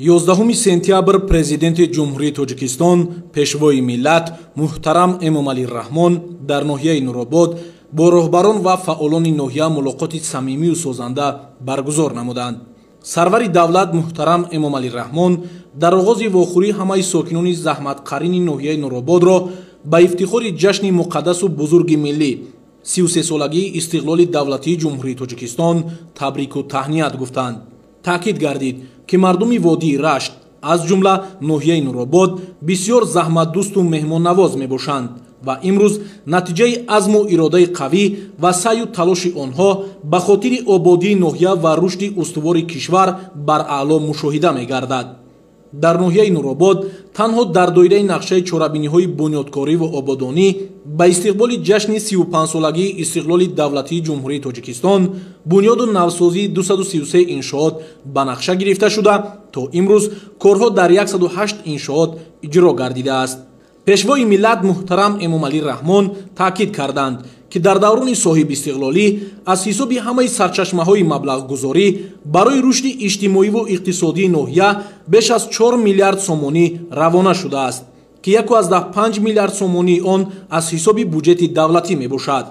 11 сентябр президенти ҷумҳурии Тоҷикистон пешвои миллат муҳтарам Эмомалӣ Раҳмон дар ноҳияи Нуробод бо роҳбарон ва фаъолони ноҳия мулоқоти самимию созанда баргузор намуданд. Сарвари давлат муҳтарам Эмомалӣ Раҳмон дар оғози вохӯрии ҳамаи сокинони заҳматқарини ноҳияи Нурободро ба ифтихори ҷашни муқаддасу бузурги миллӣ 33-солагии истиқлоли давлатии ҷумҳурии Тоҷикистон табрику таҳният гуфтанд. таъкид гардид ки мардуми водии Рашт аз ҷумла ноҳияи Нуробод бисёр заҳматдӯсту меҳмоннавоз мебошанд ва имрӯз натиҷаи азму иродаи қавӣ ва саъю талоши онҳо ба хотири ободии ноҳия ва рушди устувори кишвар бар аъло мушоҳида мегардад. дар ноҳияи Нуробод танҳо дар доираи нақшаи чорабиниҳои бунёдкорӣ ва ободонӣ ба истиқболи ҷашни 35-солагии истиқлоли давлатии ҷумҳурии Тоҷикистон бунёду навсозии 233 иншоот ба нақша гирифта шуда то имрӯз корҳо дар 108 иншоот иҷро гардидааст. пешвои миллат муҳтарам Эмомалӣ Раҳмон таъкид карданд ки дар даврони соҳибистиқлолӣ аз ҳисоби ҳамаи сарчашмаҳои маблағгузорӣ барои рушди иҷтимоиву иқтисодии ноҳия беш аз 4 миллиард сомонӣ равона шудааст ки 1.5 миллиард сомонии он аз ҳисоби буҷети давлатӣ мебошад.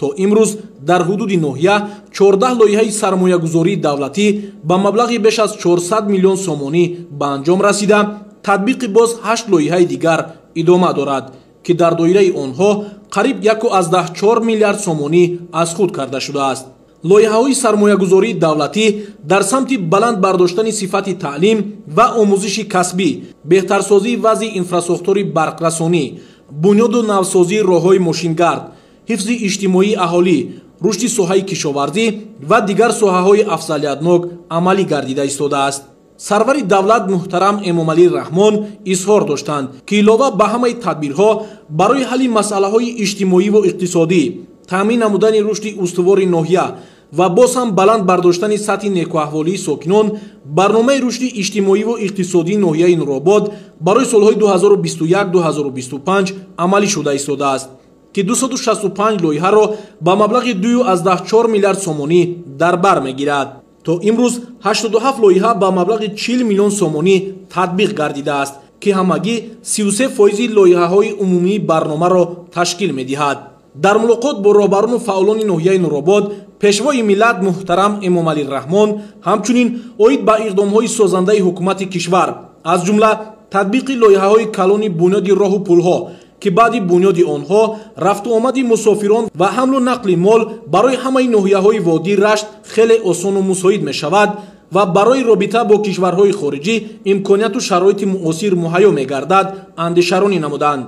то имрӯз дар ҳудуди ноҳия 14 лоиҳаи сармоягузории давлатӣ ба маблағи беш аз 400 миллион сомонӣ ба анҷом расида, татбиқи боз 8 лоиҳаи дигар идома дорад ки дар доираи онҳо қариб 1.4 миллиард сомонӣ аз худ карда шудааст. лоиҳаҳои сармоягузории давлатӣ дар самти баланд бардоштани сифати таълим ва омӯзиши касбӣ, беҳтарсозии вазъи инфрасохтори барқрасонӣ, бунёду навсозии роҳҳои мошингард, ҳифзи иҷтимоии аҳолӣ, рушди соҳаи кишоварзӣ ва дигар соҳаҳои афзалиятнок амалӣ гардида истодааст. сарвари давлат муҳтарам Эмомалӣ Раҳмон изҳор доштанд ки илова ба ҳамаи тадбирҳо барои ҳалли масъалаҳои иҷтимоиву иқтисодӣ, таъмин намудани рушди устувори ноҳия ва боз ҳам баланд бардоштани сатҳи некуаҳволии сокинон, барномаи рушди иҷтимоиву иқтисодии ноҳияи Нуробод барои солҳои 2021-2025 амалӣ шуда истодааст ки 265 лоиҳаро ба маблағи 2.4 миллиард сомонӣ дар бар мегирад. то имрӯз 87 лоиҳа ба маблағи 40 миллион сомонӣ татбиқ гардидааст ки ҳамагӣ 33% лоиҳаҳои умумии барномаро ташкил медиҳад. дар мулоқот бо роҳбарону фаъолони ноҳияи Нуробод пешвои миллат муҳтарам Эмомалӣ Раҳмон ҳамчунин оид ба иқдомҳои созандаи ҳукумати кишвар аз ҷумла татбиқи лоиҳаҳои калони бунёди роҳу пулҳо ки баъди бунёди онҳо рафту омади мусофирон ва ҳамлу нақли мол барои ҳамаи ноҳияҳои водии Рашт хеле осону мусоид мешавад ва барои робита бо кишварҳои хориҷӣ имконияту шароити муосир муҳайё мегардад андешаронӣ намуданд.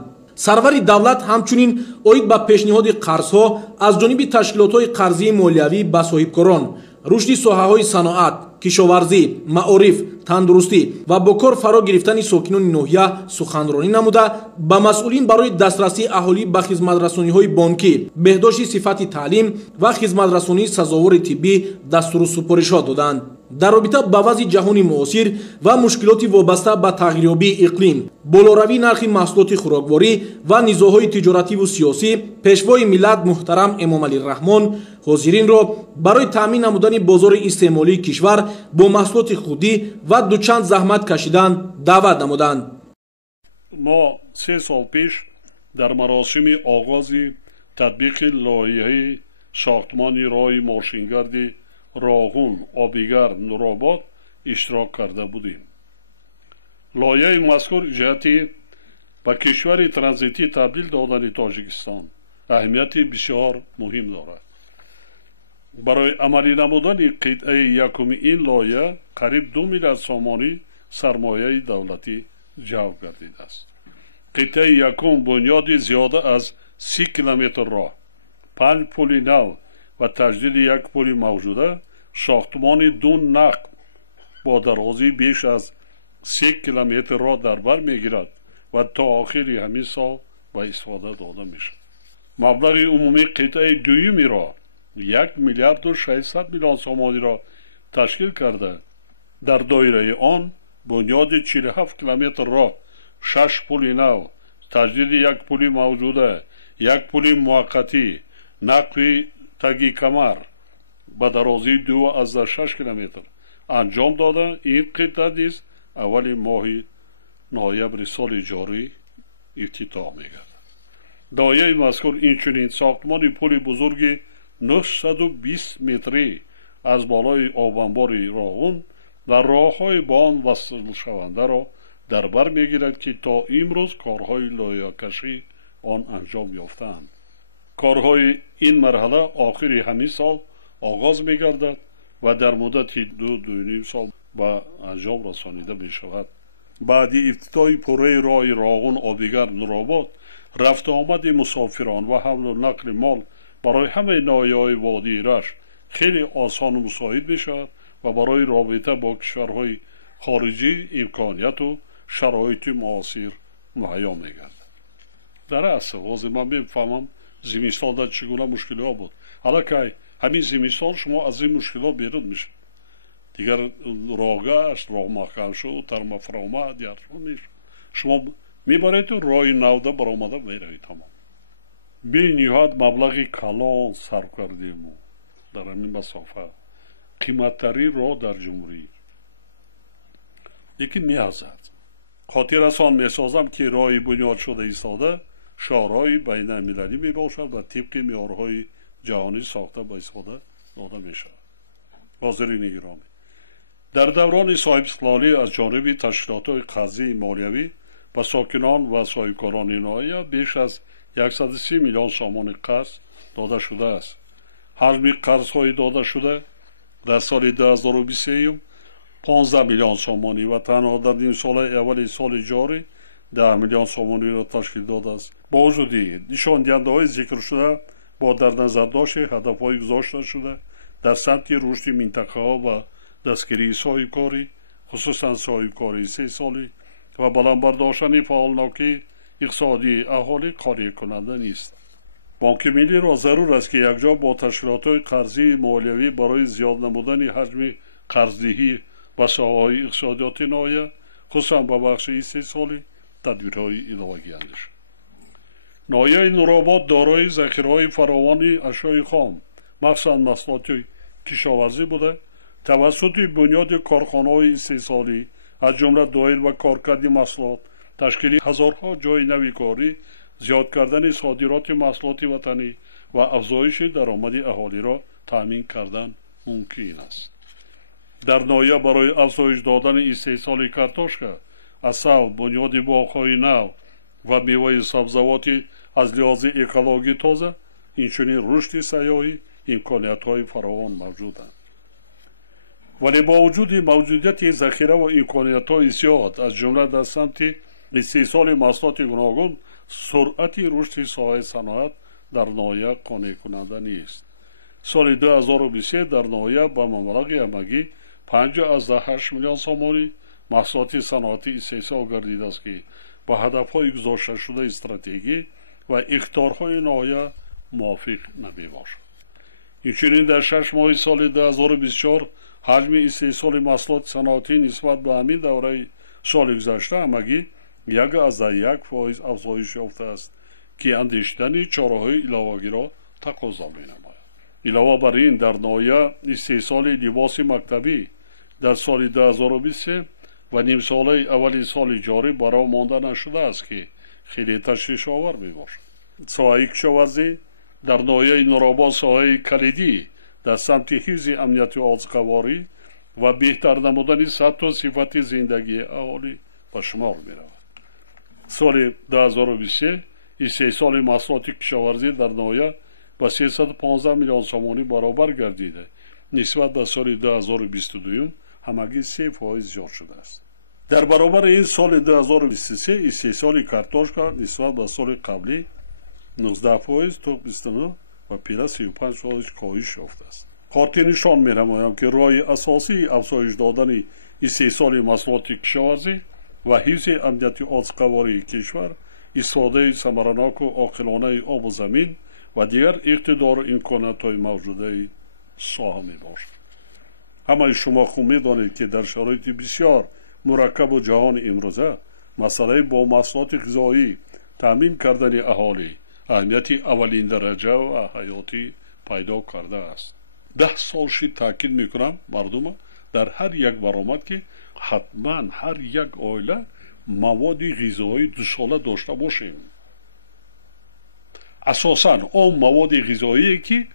сарвари давлат ҳамчунин оид ба пешниҳоди қарзҳо аз ҷониби ташкилотҳои қарзии молиявӣ ба соҳибкорон, рушди соҳаҳои саноат, кишоварзӣ, маориф, тандурустӣ ва бо кор фаро гирифтани сокинони ноҳия суханронӣ намуда ба масъулин барои дастрасии аҳолӣ ба хизматрасониҳои бонкӣ, беҳдошти сифати таълим ва хизматрасонии сазовори тиббӣ дастуру супоришҳо доданд. дар робита ба вазъи ҷаҳони муосир ва мушкилоти вобаста ба тағйирёбии иқлим, болоравии нархи маҳсулоти хӯрокворӣ ва низоъҳои тиҷоративу сиёсӣ, пешвои миллат муҳтарам Эмомалӣ Раҳмон ҳозиринро барои таъмин намудани бозори истеъмолии кишвар бо маҳсулоти худӣ ва дучанд заҳмат кашидан даъват намуданд. мо 3 сол пеш дар маросими оғози татбиқи лоиҳаи сохтмони роҳи мошингарди Роғун, Обигар, Нуробод иштирок карда будем. лоиҳаи мазкур ҷиҳати ба кишвари транзитӣ табдил додани Тоҷикистон аҳамияти бисёр муҳим дорад. барои амалӣ намудани қитъаи якуми ин лоиҳа қариб 2 миллиард сомонӣ сармояи давлатӣ ҷалб гардидааст. қитъаи якум бунёди зиёда аз 30 километр роҳ, 5 пули нав ва таҷдиди 1 пули мавҷуда, сохтмони 2 нақб бо дарозии беш аз 3 километр роҳ дар бар мегирад ва то охири ҳамин сол ба истифода дода мешавад. маблағи умумии қитъаи дуюми роҳ 1 миллиарду 600 миллион сомониро ташкил карда, дар доираи он бунёди 47 километр роҳ, 6 пули нав, таҷдиди 1 пули мавҷуда, 1 пули муваққатӣ, нақби таги камар ба дарозии 2.6 километр анҷом дода, ин қитъа низ اولی ماه نوامبر سال جاری افتتاح می‌گردد. دایره مذکور اینچنین ساختمان پل بزرگ 920 متری از بالای آبانبار راغون و راه‌های با آن وصل شونده را در بر می‌گیرد که تا امروز کارهای لایه‌کشی آن انجام یافته‌اند. کارهای این مرحله آخر همین سال آغاز می‌گردد و در مدت 2.5 سال به انجام رسانیده می‌شود. بعد افتتاح پروژه راه راغون آبیگر نورآباد، رفت آمد مسافران و حمل و نقل مال برای همه ناحیه‌های وادی رشت خیلی آسان و مساعد می‌شود و برای رابطه با کشورهای خارجی امکانیت و شرایط معاصر مهیا می‌گردد. در اصل من می‌فهمم زمستان چگونه مشکلات بود. حالا که همین زمستان شما از این مشکلات بیرون میشید. دیگر راهگشت، راه محکم شد، ترمفر آمد، شما میبرید و راه نوده برآمده میروید. تمام بی نهایت مبلغ کلان صرف کردیم در همین مسافه. قیمت‌ترین راه در جمهوری یکی میارزد. خاطر رسان میسازم که راه بنیاد شده ایستاده شاهراه بین المللی میباشد و طبق معیارهای جهانی ساخته به استفاده داده میشود. حاضرین گرامی، در دوران صاحب استقلالی از جانب تشکیلات‌های قرضی مالیوی و ساکنان و صاحبکاران ناحیه بیش از 130 میلیون سوم قرض داده شده است. حجم قرض‌های داده شده در سال 2023 15 میلیون سومانی و تنها در نیم سال اول سال جاری 10 میلیون سومانی را تشکیل داده است. با وجود نشان دهنده‌های ذکر شده با در نظر داشت هدف‌های گذاشته شده در سمت رشد منطقه‌ها و دستگیری صاحبکاری، خصوصا صاحبکاری 3 سالی و بلندبرداشتن فعالناکی اقتصادی اهالی قانع کننده نیست. بانک ملی را ضرور است که یکجا با تشکیلات‌های قرضی مالیوی برای زیاد نمودن حجم قرضدهی و ساحه‌های اقتصادیات ناحیه، خصوصا به بخش 3 سالی تدبیرهای الهاگی اندیشد. ناحیه نورآباد دارای ذخیره‌های فراوانی اشیاء خام، مخصوصاً محصولات کشاورزی بوده. توسط بنیاد کارخانه‌های استحصالی از جمله دایر و کارکرد محصولات، تشکیل هزارها جای نوی کاری، زیاد کردن صادرات محصولات وطنی و افزایش درآمد اهالی را تامین کردن ممکن است. در ناحیه برای افزایش دادن استحصال کارتوشکا، عسل، بنیاد باغ‌های نو و میوه سبزوات از لحاظ اکولوژی تازه، اینچنین رشد سیاحی امکانیت‌های فراوان موجودند. ولی با وجود موجودیت ذخیره و امکانیت‌های زیاد از جمله در سمت استحصال محصولات گوناگون، سرعت رشد ساحه صنعت در ناحیه قانع کننده نیست. سال 2023 در ناحیه با مبلغ همگی 5.8 میلیون سومانی محصولات صنعتی استحصال گردیده است که با هدف‌های گذاشته شده استراتژی و اقدارهای ناحیه موافق نمی‌باشد. اینچنین در 6 ماه سال 2024 حجم استحصال محصولات صنعتی نسبت به همین دوره سال گذشته همگی 1.1% افزایش یافته است که اندیشیدن چاره‌های علاوه‌ای را تقاضا می‌نماید. علاوه بر این در ناحیه استحصال لباس مکتبی در سال 2023 و نیم ساله اول سال جاری برای مانده نشده است که خیلی تشویش آور میباشد. ساحه کشاورزی در ناحیه نورآباد ساحه کلیدی در سمت حفظ امنیت آزقواری و بهتر نمودن سطح و صفت زندگی اهالی به شمار می‌رود. سال 2023 استحصال محصولات کشاورزی در ناحیه با 315 میلیون سومانی برابر گردیده، نسبت به سال 2022 همگی 3% زیاد شده است. در برابر این سال 2023 استحصال کارتوشکا نسبت به سال قبلی 19% تا 29 و پیره 35% کاهش یافته است. خاطر نشان می‌نمایم که راه اساسی افزایش دادن استحصال محصولات کشاورزی و حفظ امنیت آزقواری کشور استفاده ثمرناک و عاقلانه آب و زمین و دیگر اقتدار و امکانات‌های موجوده ساحه میباشد. همه شما خوب می‌دانید که در شرایط بسیار مرکب و جهان امروزه مسئله با محصولات غذایی تامین کردن اهالی اهمیت اولین درجه و حیاتی پیدا کرده است. 10 سال تاکید میکنم مردم در هر یک برآمد که حتما هر یک عائله مواد غذایی 2 ساله داشته باشیم. اساساً اون مواد غذایی که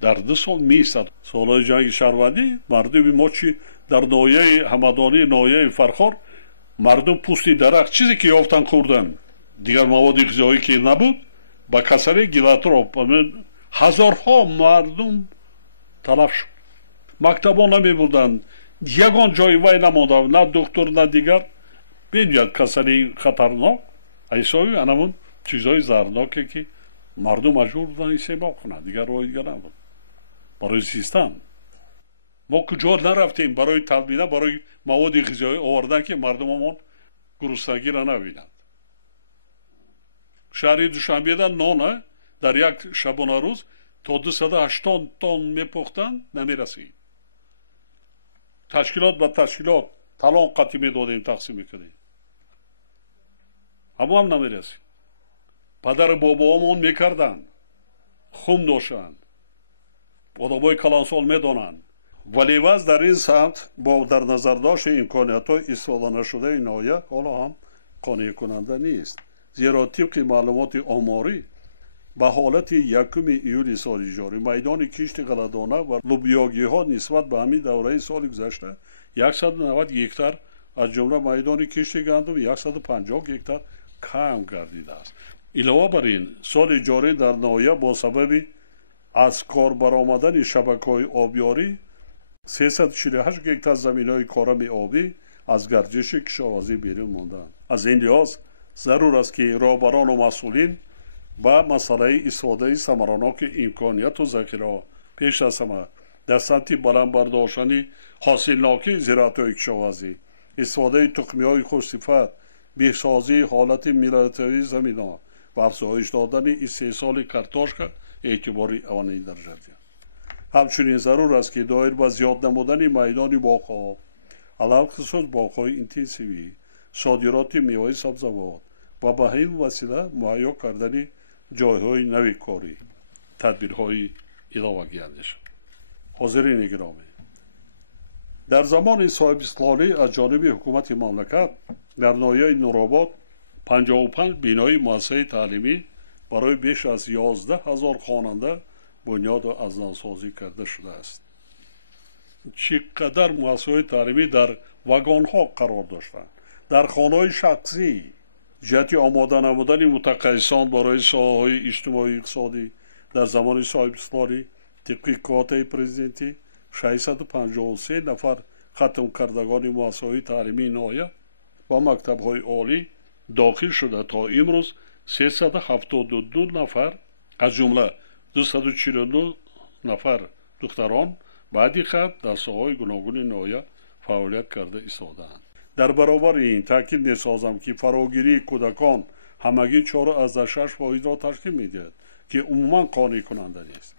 در 2 سال میستد. سالهای جنگ شهروندی مردم ما چی در ناحیه همدانی، ناحیه فرخار، مردم پوستی درخت چیزی که یافتن خوردن، دیگر مواد غذایی که نبود، با کسری گیلاتروپ هزارها مردم تلف شد. مکتبا نمی بودند، یگان جای وای نمانده، نه دکتر نه دیگر. بینید کسری خطرناک ایسایی انمون چیزای زهرناکی که مردم مجبور بودن استعمال کنند، دیگر راه دیگر نبود برای سیستم. ما کجا نرفتیم برای تدبیر، برای مواد غذایی آوردن که مردممون گرسنگی را نبینند. شهر دوشنبه نان در یک شبانه روز تا 280 تن میپختند، نمیرسید. تشکیلات با تشکیلات طلا قطعی میدادیم، تقسیم میکردیم، اما هم نمیرسید. پدر بابامون میکردند، خون داشتند، آدمای کلانسال میدانند، ولی وز در این سمت با در نظر داشت امکانیت‌های استفاده نشده این ناحیه حالا هم قانع کننده نیست. زیرا طبق معلومات آماری به حالت 1 ایول سال جاری میدان کشت غله‌دانه و لوبیاگی‌ها نسبت به همین دوره سال گذشته 190 گکتار از جمله میدان کشت گندم 150 گکتار کم گردیده است. علاوه بر این سال جاری در ناحیه با سبب از کار برآمدن شبکه‌های آبیاری 348 گکتار زمین‌های کارم آبی از گردش کشاورزی بیرون ماندند. از این لحاظ ضرور است که راهبران و مسئولین با مسئله استفاده ثمرناک امکانیت و ذخیره پیش از همه در سمت بلند برداشتن حاصلناکی زراعت‌های کشاورزی، استفاده تخمی‌های خوش‌صفت، بهسازی حالت میلادی زمین‌ها و افزایش دادن استحصال کارتوشک اعتباری اولی درجه دهند. همچنین ضرور است که دایر به زیاد نمودن میدان باغ‌ها، علاوه باغ‌های اینتنسیوی، صادرات میوه سبزیجات و به همین وسیله مهیا کردن جای‌های نوی کاری، تدبیرهای علاوه‌ای اندیش. حاضرین گرامی، در زمان صاحب استقلالی از جانب حکومت مملکت در ناحیه نورآباد 55 بینای مؤسسه تعلیمی برای بیش از 11,000 خواننده بنیاد و از نوسازی کرده شده است. چقدر مؤسسه تعلیمی در واگن‌ها قرار داشتند، در خانه‌های شخصی، جهت آماده نمودن متخصصان برای ساحه‌های اجتماعی اقتصادی در زمان صاحب استقلالی طبق کاته پرزیدنتی 653 نفر ختم کردگان مؤسسه‌های تعلیمی ناحیه و مکتب‌های عالی داخل شده تا امروز 372 نفر از جمله 249 نفر دختران بعدی خط در ساحه‌های گوناگون ناحیه فعالیت کرده ایستاده‌اند. در برابر این تاکید می‌سازم که فراگیری کودکان همگی 4.6% را تشکیل می‌دهد که عموماً قانع کننده نیست.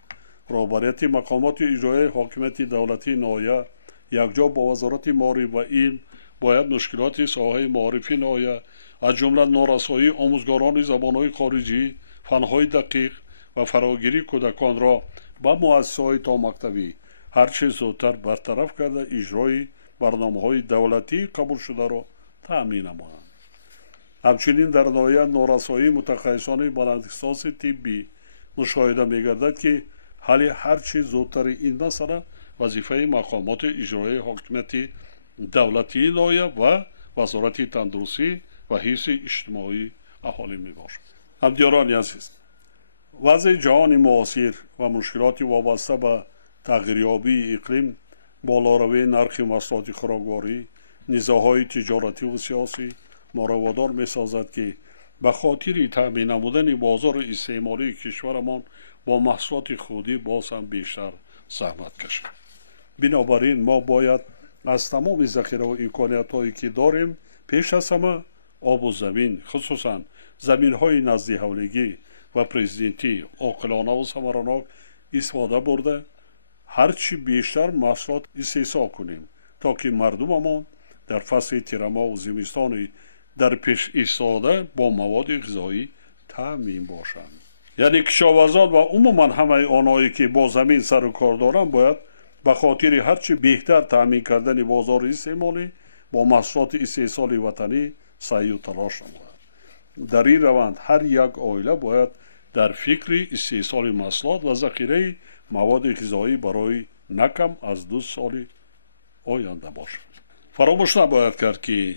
رهبریت مقامات اجرایی حاکمیت دولتی ناحیه یکجا با وزارت معارف و علم باید مشکلات ساحه معارفی ناحیه از جمله نارسایی آموزگاران زبان‌های خارجی، فن‌های دقیق و فراگیری کودکان را با مؤسسه‌های تا مکتبی هرچه زودتر برطرف کرده اجرای برنامه‌های دولتی قبول شده را تأمین نمایند. همچنین در ناحیه نارسایی متخصصان بلنداختصاص طبی مشاهده می‌گردد که حل هرچه زودتر این مسئله وظیفه مقامات اجرایی حاکمیت دولتی ناحیه و وزارت تندرستی و حفظ اجتماعی اهالی میباشد. همدیاران عزیز، وضع جهان معاصر و مشکلات وابسته به تغییریابی اقلیم، بالاروی نرخ محصولات خوراکواری، نزاع‌های تجارتی و سیاسی ما را وادار می‌سازد که به خاطر تأمین نمودن بازار استعماری کشورمان با محصولات خودی باز هم بیشتر زحمت کشیم. بنابراین ما باید از تمام ذخیره و امکانیت‌هایی که داریم پیش از همه آب و زمین، خصوصا زمین‌های نزد حولگی و پرزیدنتی عاقلانه و ثمرناک استفاده برده هرچی بیشتر محصولات استحصال کنیم تا که مردممان در فصل تیرما و زمستان در پیش ایستاده با مواد غذایی تامین باشند. یعنی کشاورزان و عموما همه آنهایی که با زمین سر و کار دارند باید به خاطر هرچی بهتر تامین کردن بازار استعمالی با محصولات استحصال وطنی سعی و تلاش نماید. در این روند هر یک عائله باید در فکر استحصال محصولات و ذخیره مواد غذایی برای نکم از 2 سال آینده باشد. فراموش نباید کرد که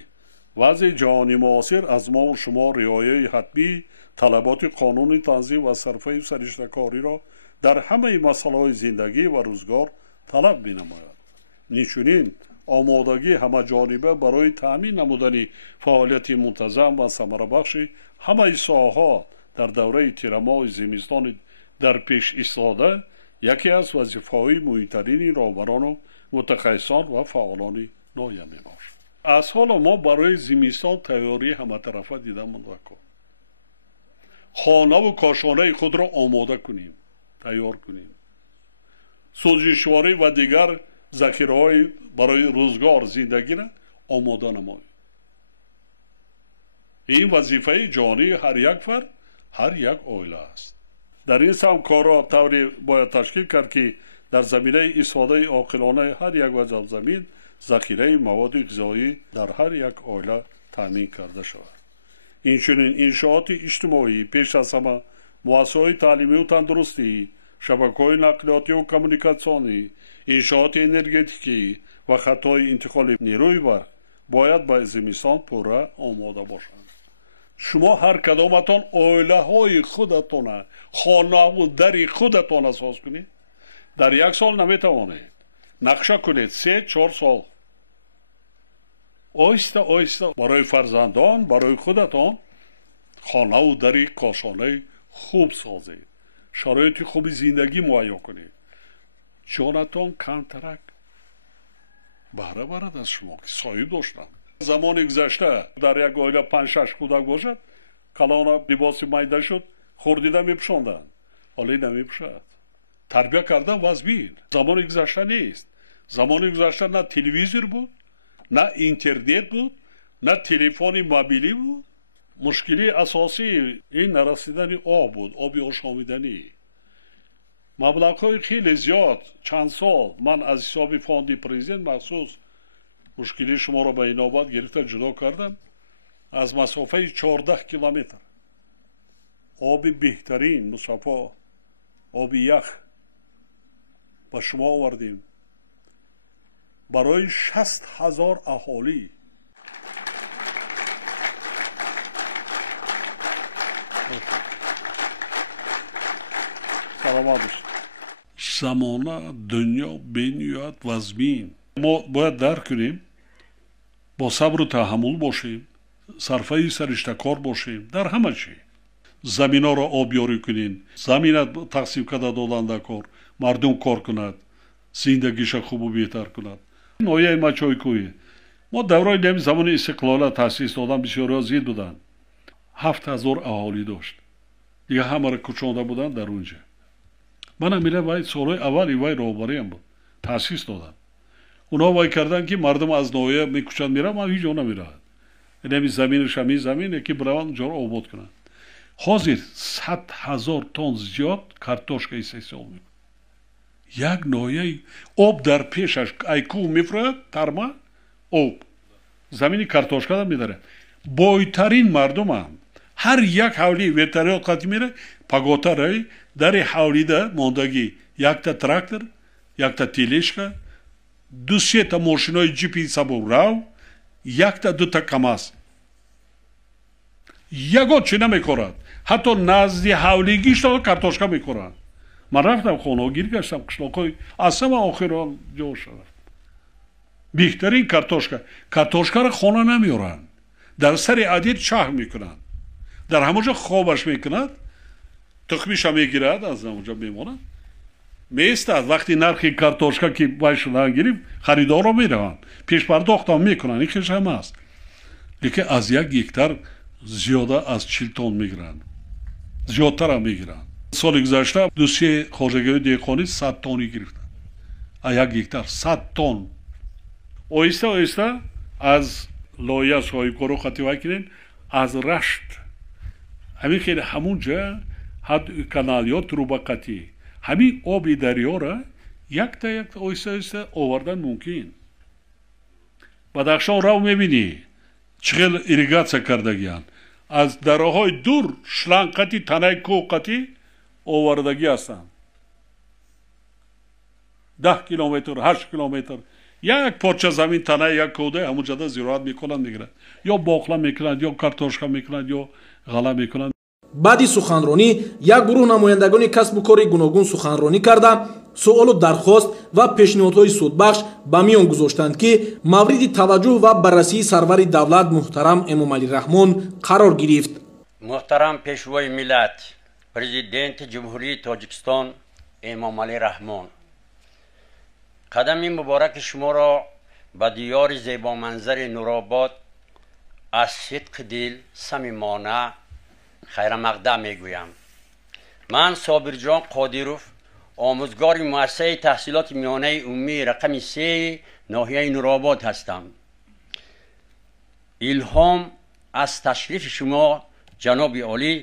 وضع جهانی معاصر از ما و شما رعایت حتمی طلبات قانون تنظیم و صرفه سرشته کاری را در همه مسائل زندگی و روزگار طلب می‌نماید. نیچونین آمادگی همه جانبه برای تأمین نمودن فعالیت منتظم و ثمره بخش همه ساحات در دوره تیرماه زمستان در پیش ایستاده یکی از وظیفه‌های مهمترین راهبران و متخصصان و فعالان ناحیه میباشد. از حال ما برای زمستان تیاری همه طرفه دیدمان وکن. خانه و کاشانه خود را آماده کنیم، تیار کنیم. سوزشواری و دیگر ذخیره‌های برای روزگار زندگی را آماده نماییم. این وظیفه جانی هر یک فرد، هر یک عائله است. در این سم کارها طوری باید تشکیل کرد که در زمینه استفاده عاقلانه هر یک وجه زمین ذخیره مواد غذایی در هر یک عائله تامین کرده شود. اینچنین انشاءات اجتماعی پیش از همه مؤسسه‌های تعلیمی و تندرستی، شبکه‌های نقلیاتی و کمیونیکاسیونی، انشاءات انرژتیکی و خطهای انتقال نیروی برق باید به زمستان پورا آماده باشند. شما هر کدامتان عائله های خودتان خانه و در خودتان اساس کنید. در 1 سال نمیتوانید. نقشه کنید 3-4 سال. آیسته آیسته برای فرزندان، برای خودتان خانه و در کاشانه خوب سازید. شرایط خوب زندگی مهیا کنید. جانتان کمترک بهره برد از شما که صاحب داشتن. زمان گذشته در یک عائله 5-6 کودک باشد، کلان لباس میده شد، خوردیده میپوشاندن. حالا نمیپوشد. تربیت کردن وزبیر. زمان گذشته نیست. زمان گذشته نه تلویزیون بود، نه اینترنت بود، نه تلفن موبیلی بود. مشکلی اساسی این نرسیدن آب بود، آبی آشامیدنی. مبلغ‌های خیلی زیاد چند سال من از حساب فاند پرزیدنت مخصوص مشکلی شما را به این نوبت گرفته جدا کردم. از مسافه 14 کیلومتر آب بهترین مصفا، آب یخ به شما آوردیم برای 60,000 اهالی. سلامت باشید. زمانه دنیا بینیاد و زمین ما باید درک کنیم، با صبر و تحمل باشیم، صرفه سرشته کار باشیم در همه چی. زمین ها را آبیاری کنین، زمین تقسیم کرده دادنده کار، مردم کار کند، زندگیش خوب و بهتر کند. نویه مچای کوی ما دورای نمی زمان استقلال تاسیس دادن بسیار زید بودن. 7,000 اهالی داشت. دیگه همه را کچانده بودن در اونجا. من امیله وای سالهای اولی وای راهبری هم بود. تاسیس دادن. اونا وای کردن که مردم از نویه میکشند میره، ما هیچ جا نمیرند. نمی زمینش همی زمینه که برون جا را آباد کنند. حاضر 100,000 تن زیاد کارتوشکا استحصال میکنه. یک نویه آب در پیشش ایکو میفرد ترما آب زمینی کارتوشکا دا میداره. بایترین مردم هم هر یک حولی ویتریات قطعی میره پاگوتا رای در حولی ده موندگی 1 تا تراکتور، 1 تا تیلیشکا، 2-3 تا ماشینای جیپی سبو راو، 1 تا 2 تا کاماز. یگو چی نمیکورد. حتی نزدی حولیگیش تا کارتوشکا میکورد. من رفتم خانه گیر گشتم قشلاقای اصلا من آخران جا شدم. بهترین کارتوشکا را خانه نمیارن. در سر عدید چاه میکنن. در همونجا خوابش میکند. تخمیش هم میگیرد از همونجا میماند. میستد وقتی نرخی کارتوشکا که باید شدن گیریم خریدار رو میروند. پیش پرداخت هم میکنن. این خیش هم هست. لیکن از 1 هکتار زیاده از 40 تن میگیرن. زیادتر هم میگیرن. سال گذشته دوسیه خواجگری دیخانی 100 تنی گرفتن. 1 هکتار 100 تن. آیسته آیسته از لایه سایکارو خطی وکنین از رشت همین خیلی همونجا حد کانالیات تروبا قطی همین آبی دریا را یک تا یک آیسته آیسته آوردن ممکن. бадахшон рав мебинӣ чиқел ирригатсия кардагиянд аз дароҳои дур шланқати танаи кӯҳ қатӣ овардагӣ ҳастанд 10 километр 8 километр як порча замин танаи як кӯҳдаи ҳамуҷада зироат мекунанд мегиранд ё боқла мекунанд ё картошка мекунанд ё ғала мекунанд. баъди суханронӣ як гурӯҳ намояндагони касбу кори гуногун суханронӣ карда суолу дархост ва пешниҳодҳои судбахш ба миён гузоштанд ки мавриди таваҷҷӯҳ ва баррасии сарвари давлат муҳтарам Эмомалӣ Раҳмон қарор гирифт. муҳтарам пешвои миллат президенти ҷумҳурии Тоҷикистон Эмомалӣ Раҳмон, қадами мубораки шуморо ба диёри зебоманзари Нуробод аз сидқи дил самимона хайрамақдам мегӯям. ман Собирҷон Қодиров омӯзгори муассисаи таҳсилоти миёнаи умумии рақами 3 ноҳияи Нуробод ҳастам. илҳом аз ташрифи шумо ҷаноби олӣ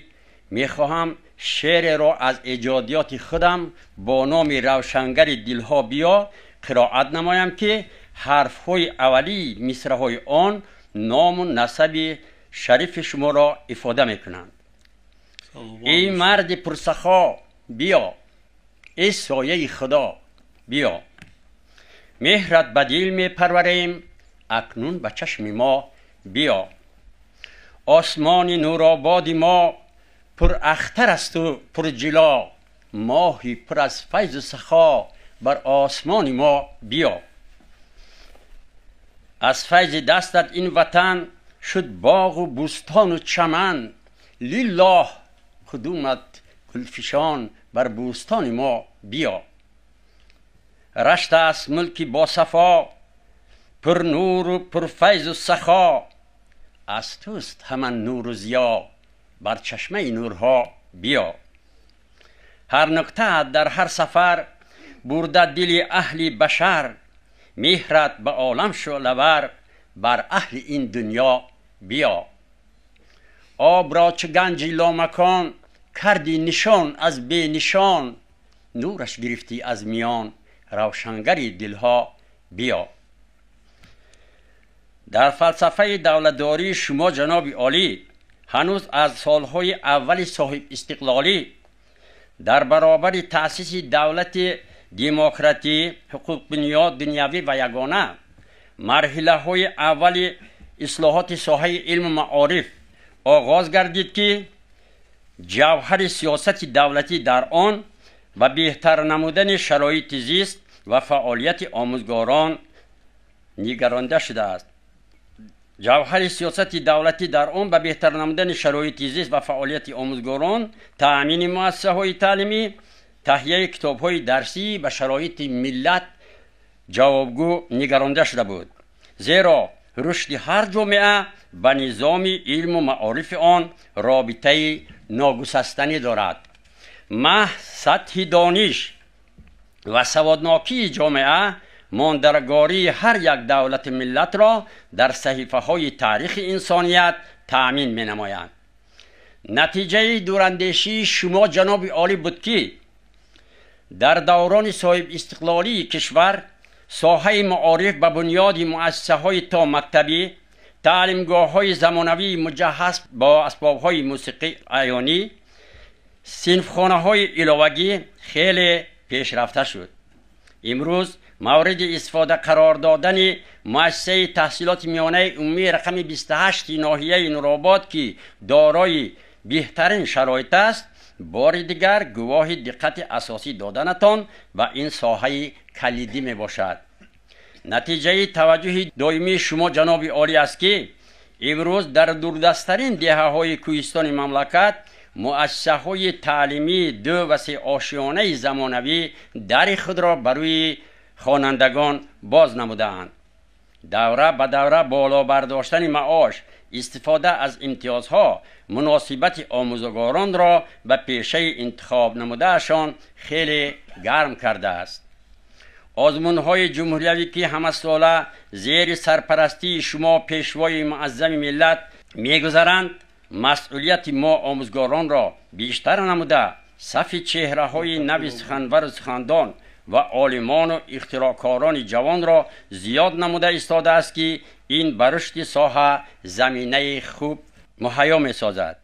мехоҳам шеъреро аз эҷодиёти худам бо номи равшангари дилҳо биё қироат намоям ки ҳарфҳои аввалии мисраҳои он ному насаби шарифи шуморо ифода мекунанд. ای مرد پرسخا بیا، ای سایه خدا بیا، مهرت به دل می پروریم اکنون به چشم ما بیا. آسمان نورآباد ما پر اختر است و پر جلا، ماهی پر از فیض و سخا بر آسمان ما بیا. از فیض دستت این وطن شد باغ و بوستان و چمن، لله کدومت گلفشان بر بوستان ما بیا. رشته است ملکی با صفا پر نور و پر فیض و سخا، از توست همان نور و ضیا بر چشمه نورها بیا. هر نکته در هر سفر برده دل اهل بشر، مهرت به عالم شعله‌ور بر اهل این دنیا بیا. آب را چه گنجی لامکان کردی نشان از بی نشان، نورش گرفتی از میان روشنگری دلها بیا. در فلسفه دولتداری شما جناب عالی هنوز از سالهای اول صاحب استقلالی در برابر تأسیس دولت دموکراتی حقوق بنیاد دنیوی و یگانه مرحله های اول اصلاحات ساحه علم و معارف آغاز گردید که جوهر سیاست دولتی در آن و بهتر نمودن شرایط زیست و فعالیت آموزگاران نگرانده شده است. جوهر سیاست دولتی در آن و بهتر نمودن شرایط زیست و فعالیت آموزگاران تأمین مؤسسه‌های تعلیمی، تهیه کتاب‌های درسی و شرایط ملت جوابگو نگرانده شده بود. زیرا رشد هر جامعه با نظام علم و معارف آن رابطه ناگسستنی دارد. سطح دانش و سوادناکی جامعه ماندگاری هر یک دولت ملت را در صحیفه های تاریخ انسانیت تأمین می نماید. نتیجه دوراندیشی شما جناب عالی بود که در دوران صاحب استقلالی کشور ساحه معارف به بنیاد مؤسسه های تا مکتبی، تعلیمگاه های زمانوی مجهز با اسباب های موسیقی عیانی، صنفخانه های علاوگی خیلی پیشرفته شد. امروز مورد استفاده قرار دادن مؤسسه تحصیلات میانه عمومی رقم 28 ناحیه نورآباد که دارای بهترین شرایط است، بار دیگر گواه دقت اساسی دادنتان و این ساحه کلیدی می باشد. نتیجه توجه دائمی شما جناب عالی است که امروز در دوردستترین دهه‌های کوهستان مملکت مؤسسه های تعلیمی 2 و 3 آشیانه زمانوی در خود را برای خوانندگان باز نمودند. دوره به دوره بالا برداشتن معاش، استفاده از امتیازها، مناسبت آموزگاران را به پیشه انتخاب نمودهشان خیلی گرم کرده است. آزمون‌های جمهوریوی که همه ساله زیر سرپرستی شما پیشوای معظم ملت می‌گذرند، مسئولیت ما آموزگاران را بیشتر نموده صف چهره‌های نو سخنور و سخندان و عالمان و اختراعکاران جوان را زیاد نموده ایستاده است که این به رشد ساحه زمینه خوب مهیا می سازد.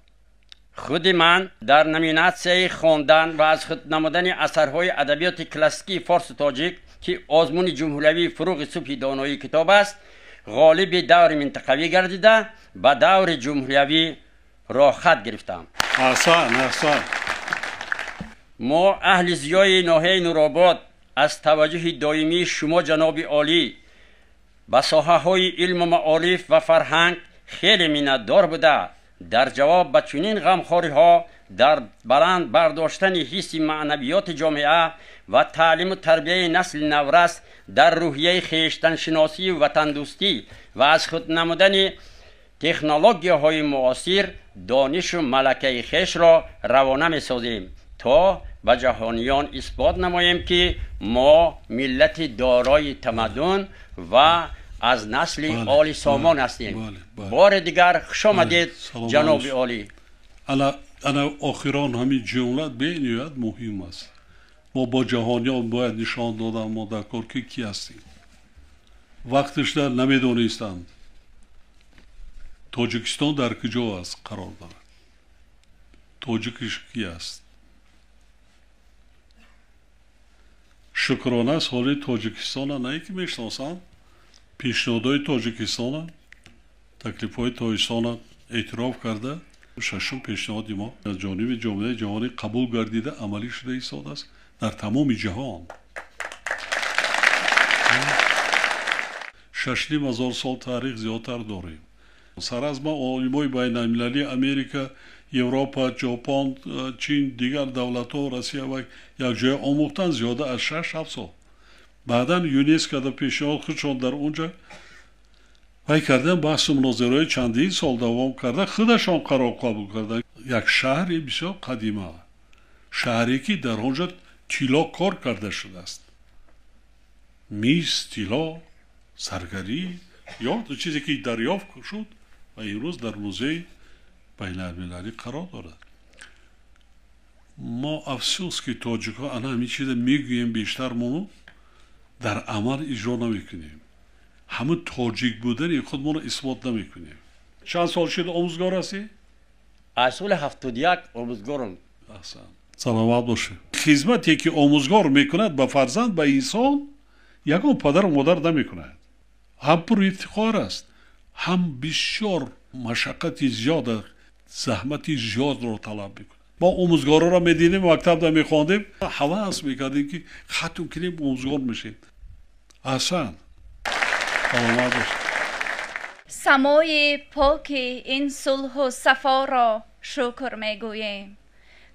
خود من در نومیناسیون خواندن و از خود نمودن اثرهای ادبیات کلاسیکی فارس و تاجیک که آزمون جمهوری فروغ صبح دانایی کتاب است، غالب دور منطقوی گردیده به دور جمهوری راه خط گرفتم. احسن. ما اهل زیای ناحیه نورآباد از توجه دائمی شما جناب عالی به ساحه‌های علم و معارف و فرهنگ خیلی منتدار بوده در جواب به چنین غمخوری‌ها در بلند برداشتن حس معنویات جامعه و تعلیم و تربیه نسل نورس در روحیه خویشتن شناسی و وطن دوستی و از خود نمودن تکنولوژی‌های معاصر دانش و ملکه خویش را روانه می‌سازیم تا به جهانیان اثبات نماییم که ما ملت دارای تمدن و از نسل عالی سامان هستیم. بار دیگر خوش آمدید جناب عالی. انا آخران همین جملت به نهایت مهم است. ما با جهانیان باید نشان دادن ما در کار که کی هستیم. وقتش در نمیدونستند تاجیکستان در کجا است قرار دارد، تاجیکش کی است. شکرانه است حال تاجیکستان نه که میشناسند، پیشنهادهای تاجیکستان تکلیفهای تاجیکستان اعتراف کرده. ششم پیشنهاد ما از جانب جامعه جهانی قبول گردیده عملی شده ایستاده است در تمام جهان. 6,000 سال تاریخ زیادتر داریم. سر از ما علمای بین المللی امریکا، اروپا، ژاپن، چین، دیگر دولت‌ها، روسیه و یک جای آموختن زیاده از 6-7 سال. بعداً یونسکو در پیشنهاد خودشان در اونجا وای کردن بحث و مناظره چندین سال دوام کرده، خودشان قرار قبول کردن. یک شهر بسیار قدیمه، شهری که در اونجا طلا کار کرده شده است، میز، طلا، سرگری یا چیزی که دریافت شد و امروز در موزه بین المللی قرار دارد. ما افسوس که تاجیک‌ها انا همین چیز میگوییم بیشتر مونو در عمل اجرا نمیکنیم. همه تاجیک بودن خودمون رو اثبات نمیکنیم. چند سال شده آموزگار هستی؟ از سال 71 آموزگارم. احسن. سلامت باشه. خدمتی که آموزگار میکند به فرزند به انسان یگان پدر و مادر نمیکند. هم پر افتخار است، هم بسیار مشقت زیاد، زحمت زیاد رو طلب میکنه. ما آموزگارا را میدیدیم مکتب دا میخواندیم، هوس میکردیم که ختم کنیم آموزگار میشیم. احسن. سمای پاک این صلح و صفا را شکر میگوییم،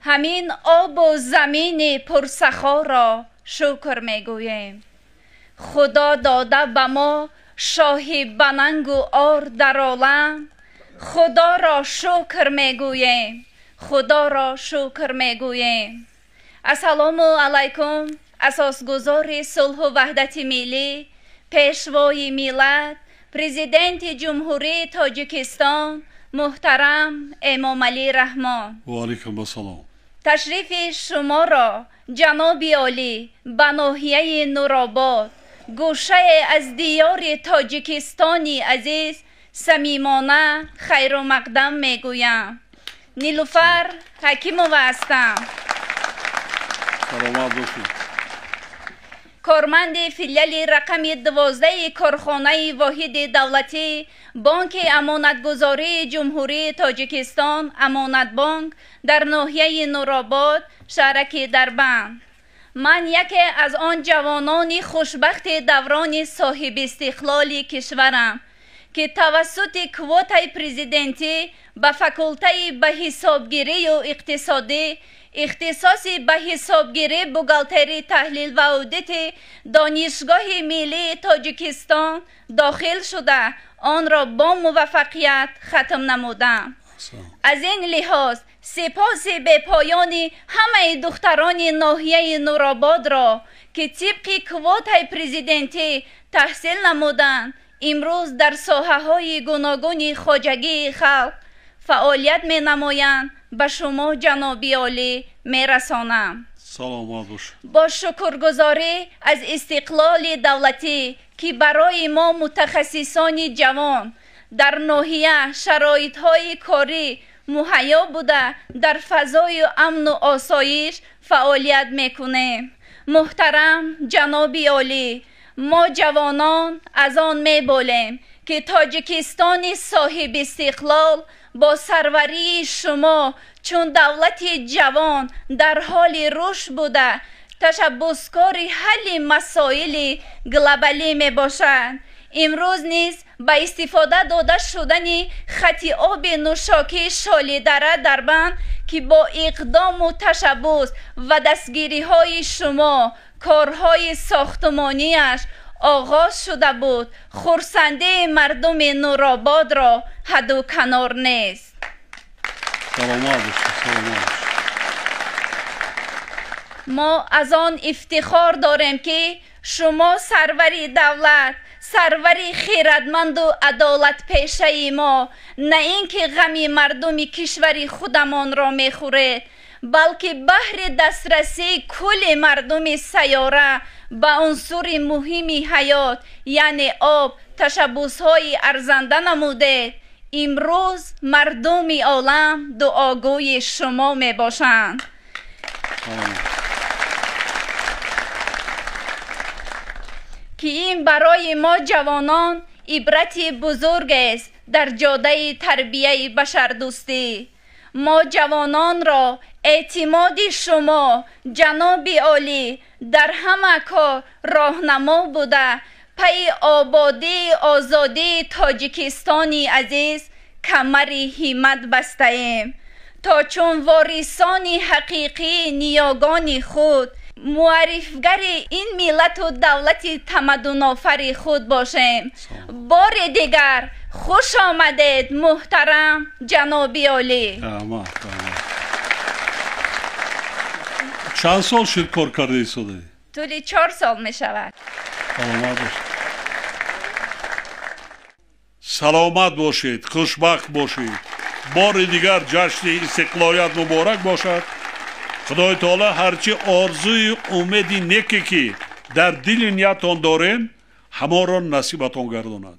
همین آب و زمین پرسخا را شکر میگوییم. خدا داده به ما شاهی بننگ و آر در عالم، خدا را شکر میگوییم، خدا را شکر میگوییم. السلام علیکم. اساسگزار صلح و وحدت ملی، پیشوای ملت، پرزیدنت جمهوری تاجیکستان محترم امام علی رحمان. و علیکم السلام. تشریف شما را جناب عالی به ناحیه نورآباد، گوشه از دیار تاجیکستانی عزیز، صمیمانه خیر و مقدم میگویم. نیلوفر حکیمووا هستم. سلامت باشید. کارمند فیلیال رقم 12 کارخانه واحد دولتی بانک امانتگذاری جمهوری تاجیکستان امانت بانک در ناحیه نورآباد شهرک دربند. من یکی از آن جوانان خوشبخت دوران صاحب استقلال کشورم که توسط کوتای پرزیدنتی به فاکولته به حسابگیری و اقتصادی، اختصاصی به حسابگیری بوغالتری تحلیل و اودیت دانشگاه ملی تاجیکستان داخل شده آن را با موفقیت ختم نمودم. از این لحاظ سپاس به پایان همه دختران ناحیه نورآباد را که طبق کوتای پرزیدنتی تحصیل نمودند امروز در ساحه‌های گوناگون خواجگی خلق فعالیت می نمایند به شما جناب عالی می رسانم. سلامت باش. با شکرگزاری از استقلال دولتی که برای ما متخصصان جوان در ناحیه شرایط‌های کاری مهیا بوده در فضای امن و آسایش فعالیت میکنیم. محترم جناب عالی، ما جوانان از آن میبالیم که تاجیکستان صاحب استقلال با سروری شما چون دولت جوان در حال رشد بوده تشبسکار حل مسائل گلوبالی می باشد. امروز نیز با استفاده داده شدن خط آب نوشاکی شالیدره در بند که با اقدام و تشبس و دستگیری های شما کارهای ساختمانیش آغاز شده بود، خرسنده مردم نورآباد را حد و کنار نیست. ما از آن افتخار داریم که شما سروری دولت، سروری خیرتمند و عدالت پیشه ما، نه اینکه غم مردم کشور خودمان را میخورید بلکه بهر دسترسی کل مردم سیاره به عنصر مهم حیات یعنی آب تشبس‌های ارزنده نمودید. امروز مردم عالم دعاگوی شما می باشند. که این برای ما جوانان عبرت بزرگ است در جاده تربیه بشردوستی. ما جوانان را اعتماد شما جناب عالی در همه کار راهنما بوده پی آبادی آزادی تاجیکستانی عزیز کمر همت بسته ایم تا چون وارثان حقیقی نیاگان خود معرفگر این ملت و دولت تمدن آفر خود باشیم. بار دیگر خوش آمدید محترم جناب عالی. چند سال شد کار کرده ای سوده؟ طولی 4 سال می شود. سلامت باشید، خوشبخت باشید. بار دیگر جشن استقلالیت مبارک باشد. خدای تعالی هرچی آرزوی امیدی نیکی که در دل نیتان دارین همه را نصیبتان گرداند.